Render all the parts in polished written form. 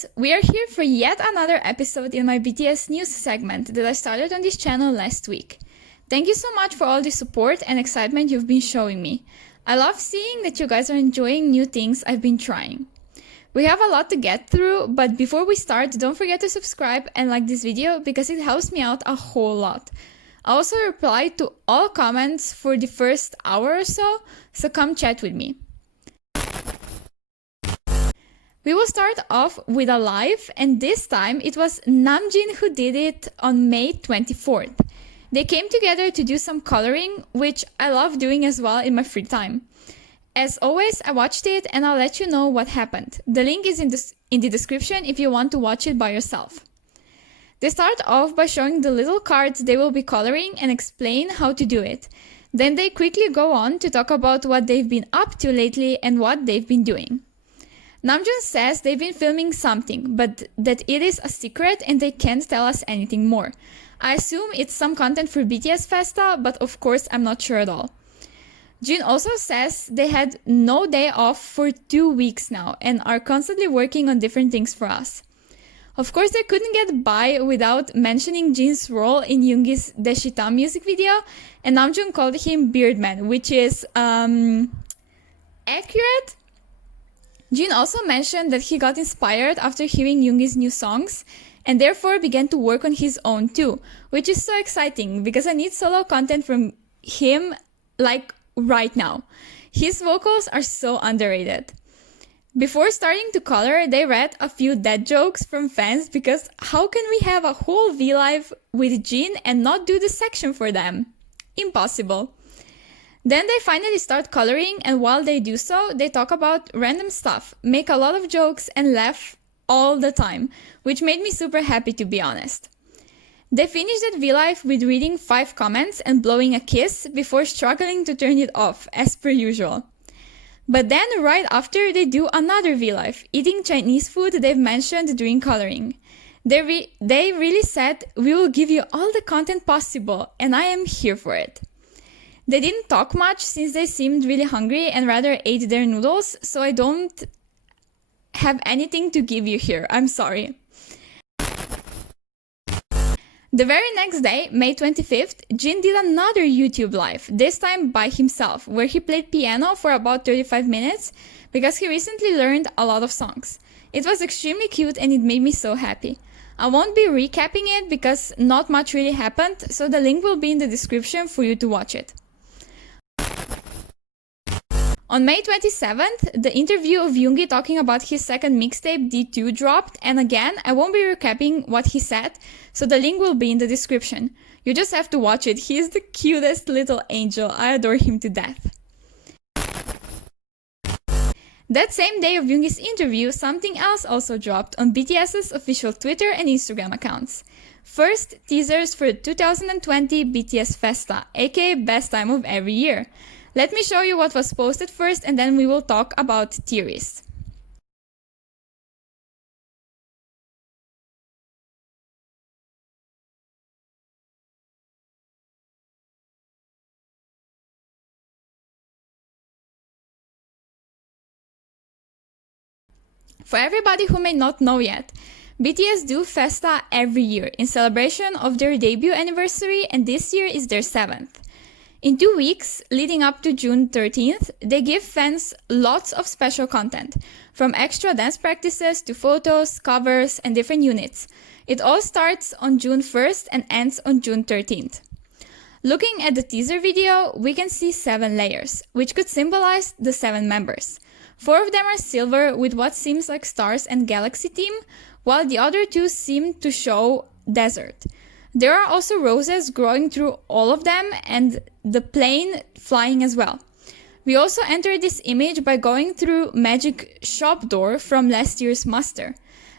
ABDUCTIONS! We are here for yet another episode in my BTS news segment that I started on this channel last week. Thank you so much for all the support and excitement you've been showing me. I love seeing that you guys are enjoying new things I've been trying. We have a lot to get through, but before we start, don't forget to subscribe and like this video because it helps me out a whole lot. I also replied to all comments for the first hour or so come chat with me. We will start off with a live, and this time it was Namjin who did it on May 24th. They came together to do some coloring, which I love doing as well in my free time. As always, I watched it and I'll let you know what happened. The link is in the description if you want to watch it by yourself. They start off by showing the little cards they will be coloring and explain how to do it. Then they quickly go on to talk about what they've been up to lately and what they've been doing. Namjoon says they've been filming something, but that it is a secret and they can't tell us anything more. I assume it's some content for BTS Festa, but of course I'm not sure at all. Jin also says they had no day off for 2 weeks now and are constantly working on different things for us. Of course they couldn't get by without mentioning Jin's role in Yoongi's Deshita music video, and Namjoon called him Beardman, which is accurate. Jin also mentioned that he got inspired after hearing Yoongi's new songs and therefore began to work on his own too, which is so exciting because I need solo content from him like right now. His vocals are so underrated. Before starting to color, they read a few dad jokes from fans because how can we have a whole Vlive with Jin and not do the section for them? Impossible. Then they finally start coloring, and while they do so, they talk about random stuff, make a lot of jokes and laugh all the time, which made me super happy to be honest. They finished that Vlive with reading 5 comments and blowing a kiss before struggling to turn it off, as per usual. But then right after they do another Vlive, eating Chinese food they've mentioned during coloring. They really said, "We will give you all the content possible, and I am here for it." They didn't talk much since they seemed really hungry and rather ate their noodles, so I don't have anything to give you here, I'm sorry. The very next day, May 25th, Jin did another YouTube live, this time by himself, where he played piano for about 35 minutes because he recently learned a lot of songs. It was extremely cute and it made me so happy. I won't be recapping it because not much really happened, so the link will be in the description for you to watch it. On May 27th, the interview of Yoongi talking about his second mixtape D2 dropped, and again, I won't be recapping what he said, so the link will be in the description. You just have to watch it, he is the cutest little angel, I adore him to death. That same day of Yoongi's interview, something else also dropped on BTS's official Twitter and Instagram accounts. First, teasers for 2020 BTS Festa, aka best time of every year. Let me show you what was posted first and then we will talk about theories. For everybody who may not know yet, BTS do Festa every year in celebration of their debut anniversary, and this year is their 7th. In 2 weeks, leading up to June 13th, they give fans lots of special content, from extra dance practices to photos, covers, and different units. It all starts on June 1st and ends on June 13th. Looking at the teaser video, we can see 7 layers, which could symbolize the 7 members. 4 of them are silver with what seems like stars and galaxy theme, while the other 2 seem to show desert. There are also roses growing through all of them and the plane flying as well. We also enter this image by going through magic shop door from last year's muster.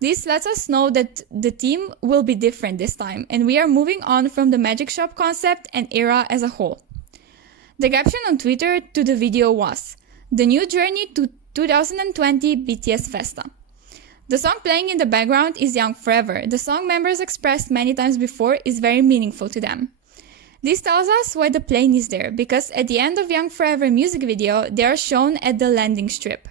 This lets us know that the theme will be different this time and we are moving on from the magic shop concept and era as a whole. The caption on Twitter to the video was, "The new journey to 2020 BTS Festa." The song playing in the background is Young Forever. The song members expressed many times before is very meaningful to them. This tells us why the plane is there, because at the end of Young Forever music video, they are shown at the landing strip.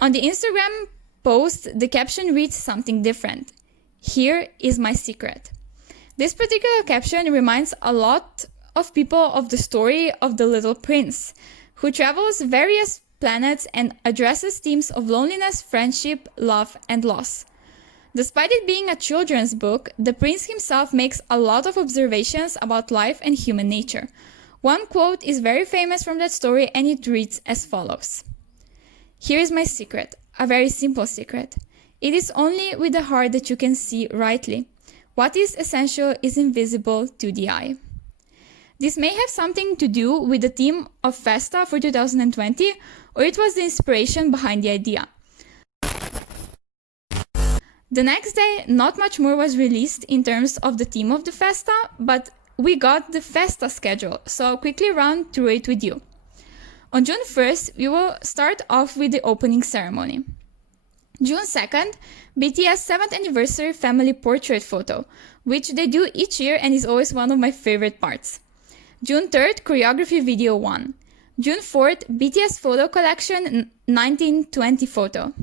On the Instagram post, the caption reads something different. Here is my secret. This particular caption reminds a lot of people of the story of the little prince, who travels various planets and addresses themes of loneliness, friendship, love, and loss. Despite it being a children's book, the prince himself makes a lot of observations about life and human nature. One quote is very famous from that story, and it reads as follows. Here is my secret, a very simple secret. It is only with the heart that you can see rightly. What is essential is invisible to the eye. This may have something to do with the theme of Festa for 2020, or it was the inspiration behind the idea. The next day, not much more was released in terms of the theme of the Festa, but we got the Festa schedule, so I'll quickly run through it with you. On June 1st, we will start off with the opening ceremony. June 2nd, BTS 7th anniversary family portrait photo, which they do each year and is always one of my favorite parts. June 3rd, choreography video 1. June 4th, BTS photo collection 1920 photo.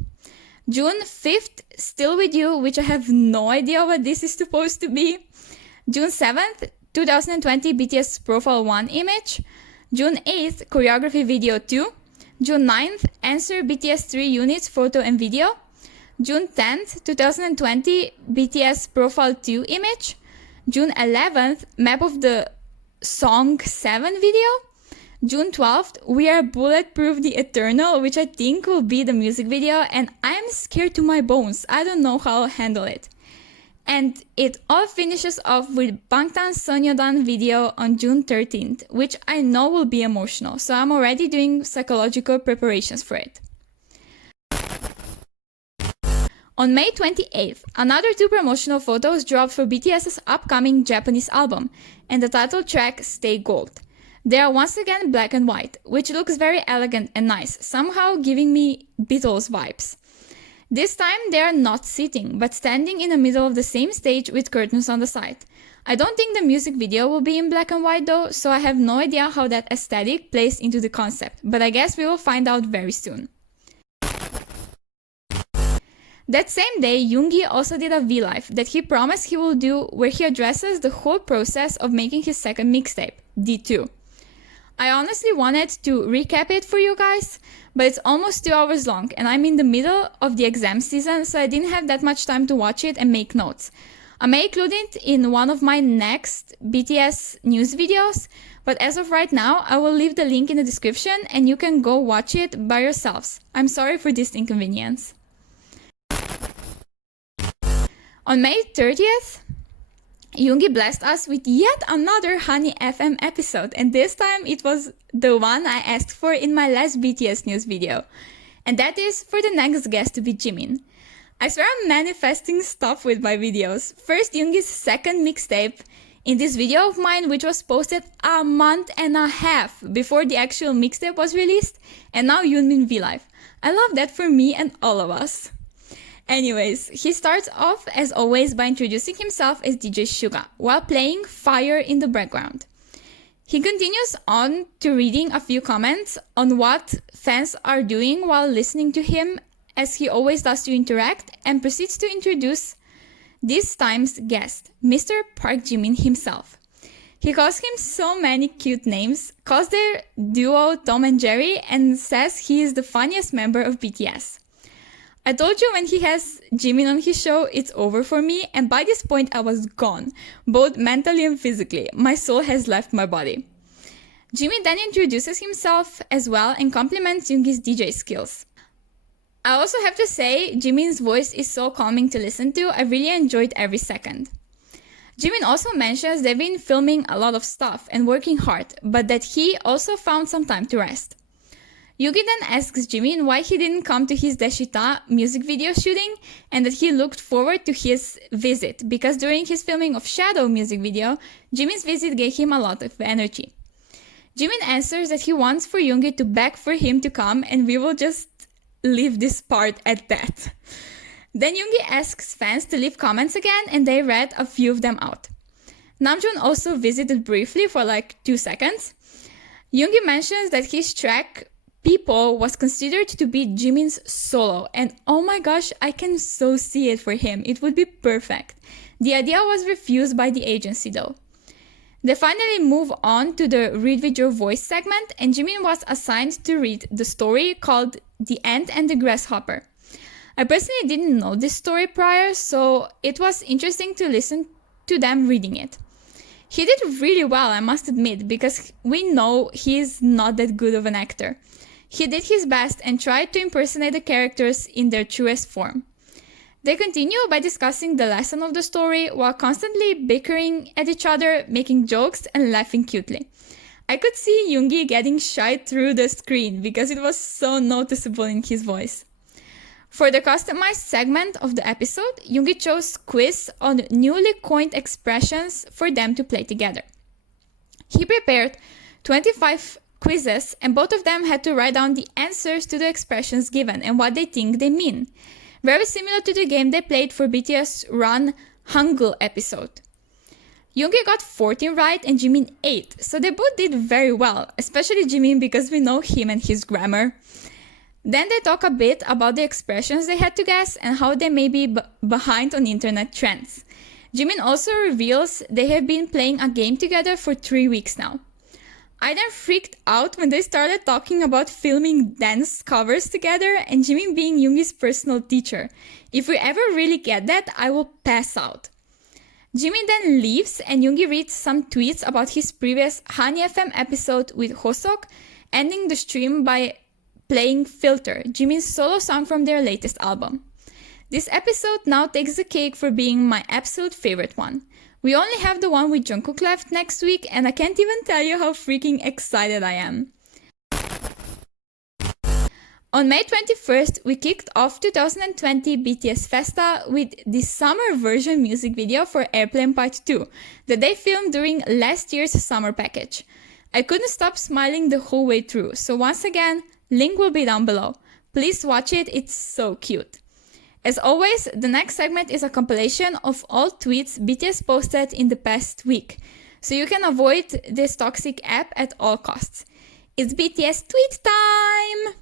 June 5th, Still With You, which I have no idea what this is supposed to be. June 7th, 2020 BTS Profile 1 image. June 8th, Choreography Video 2. June 9th, Answer BTS 3 units photo and video. June 10th, 2020 BTS Profile 2 image. June 11th, Map of the Song 7 video. June 12th, We Are Bulletproof the Eternal, which I think will be the music video, and I'm scared to my bones. I don't know how I'll handle it. And it all finishes off with Bangtan Sonyeodan video on June 13th, which I know will be emotional, so I'm already doing psychological preparations for it. On May 28th, another 2 promotional photos dropped for BTS's upcoming Japanese album, and the title track Stay Gold. They are once again black and white, which looks very elegant and nice, somehow giving me Beatles vibes. This time they are not sitting, but standing in the middle of the same stage with curtains on the side. I don't think the music video will be in black and white though, so I have no idea how that aesthetic plays into the concept, but I guess we will find out very soon. That same day, Yoongi also did a Vlive that he promised he will do, where he addresses the whole process of making his second mixtape, D2. I honestly wanted to recap it for you guys, but it's almost 2 hours long and I'm in the middle of the exam season, so I didn't have that much time to watch it and make notes. I may include it in one of my next BTS news videos, but as of right now, I will leave the link in the description and you can go watch it by yourselves. I'm sorry for this inconvenience. On May 30th, Yoongi blessed us with yet another Honey FM episode, and this time it was the one I asked for in my last BTS news video. And that is for the next guest to be Jimin. I swear I'm manifesting stuff with my videos. First, Yoongi's second mixtape in this video of mine, which was posted a month and a half before the actual mixtape was released, and now Yoonmin Vlive. I love that for me and all of us. Anyways, he starts off as always by introducing himself as DJ Suga while playing Fire in the background. He continues on to reading a few comments on what fans are doing while listening to him, as he always does to interact, and proceeds to introduce this time's guest, Mr. Park Jimin himself. He calls him so many cute names, calls their duo Tom and Jerry, and says he is the funniest member of BTS. I told you when he has Jimin on his show, it's over for me, and by this point I was gone, both mentally and physically. My soul has left my body. Jimin then introduces himself as well and compliments Yoongi's DJ skills. I also have to say, Jimin's voice is so calming to listen to. I really enjoyed every second. Jimin also mentions they've been filming a lot of stuff and working hard, but that he also found some time to rest. Yoongi then asks Jimin why he didn't come to his Deshita music video shooting, and that he looked forward to his visit because during his filming of Shadow music video, Jimin's visit gave him a lot of energy. Jimin answers that he wants for Yoongi to beg for him to come, and we will just leave this part at that. Then Yoongi asks fans to leave comments again, and they read a few of them out. Namjoon also visited briefly for like 2 seconds. Yoongi mentions that his track People was considered to be Jimin's solo, and oh my gosh, I can so see it for him. It would be perfect. The idea was refused by the agency though. They finally move on to the Read With Your Voice segment, and Jimin was assigned to read the story called The Ant and the Grasshopper. I personally didn't know this story prior, so it was interesting to listen to them reading it. He did really well, I must admit, because we know he is not that good of an actor. He did his best and tried to impersonate the characters in their truest form. They continue by discussing the lesson of the story while constantly bickering at each other, making jokes and laughing cutely. I could see Yoongi getting shy through the screen because it was so noticeable in his voice. For the customized segment of the episode, Yoongi chose quiz on newly coined expressions for them to play together. He prepared 25 quizzes, and both of them had to write down the answers to the expressions given and what they think they mean. Very similar to the game they played for BTS Run Hangul episode. Yoongi got 14 right and Jimin 8, so they both did very well, especially Jimin because we know him and his grammar. Then they talk a bit about the expressions they had to guess and how they may be behind on internet trends. Jimin also reveals they have been playing a game together for 3 weeks now. I then freaked out when they started talking about filming dance covers together and Jimin being Yoongi's personal teacher. If we ever really get that, I will pass out. Jimin then leaves and Yoongi reads some tweets about his previous Hani FM episode with Hosok, ending the stream by playing Filter, Jimin's solo song from their latest album. This episode now takes the cake for being my absolute favorite one. We only have the one with Jungkook left next week, and I can't even tell you how freaking excited I am. On May 21st, we kicked off 2020 BTS Festa with the summer version music video for Airplane Part 2 that they filmed during last year's summer package. I couldn't stop smiling the whole way through, so once again, link will be down below. Please watch it, it's so cute. As always, the next segment is a compilation of all tweets BTS posted in the past week, so you can avoid this toxic app at all costs. It's BTS tweet time!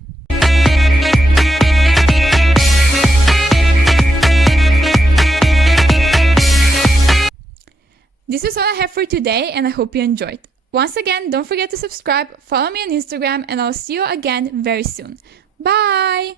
This is all I have for today and I hope you enjoyed. Once again, don't forget to subscribe, follow me on Instagram, and I'll see you again very soon. Bye!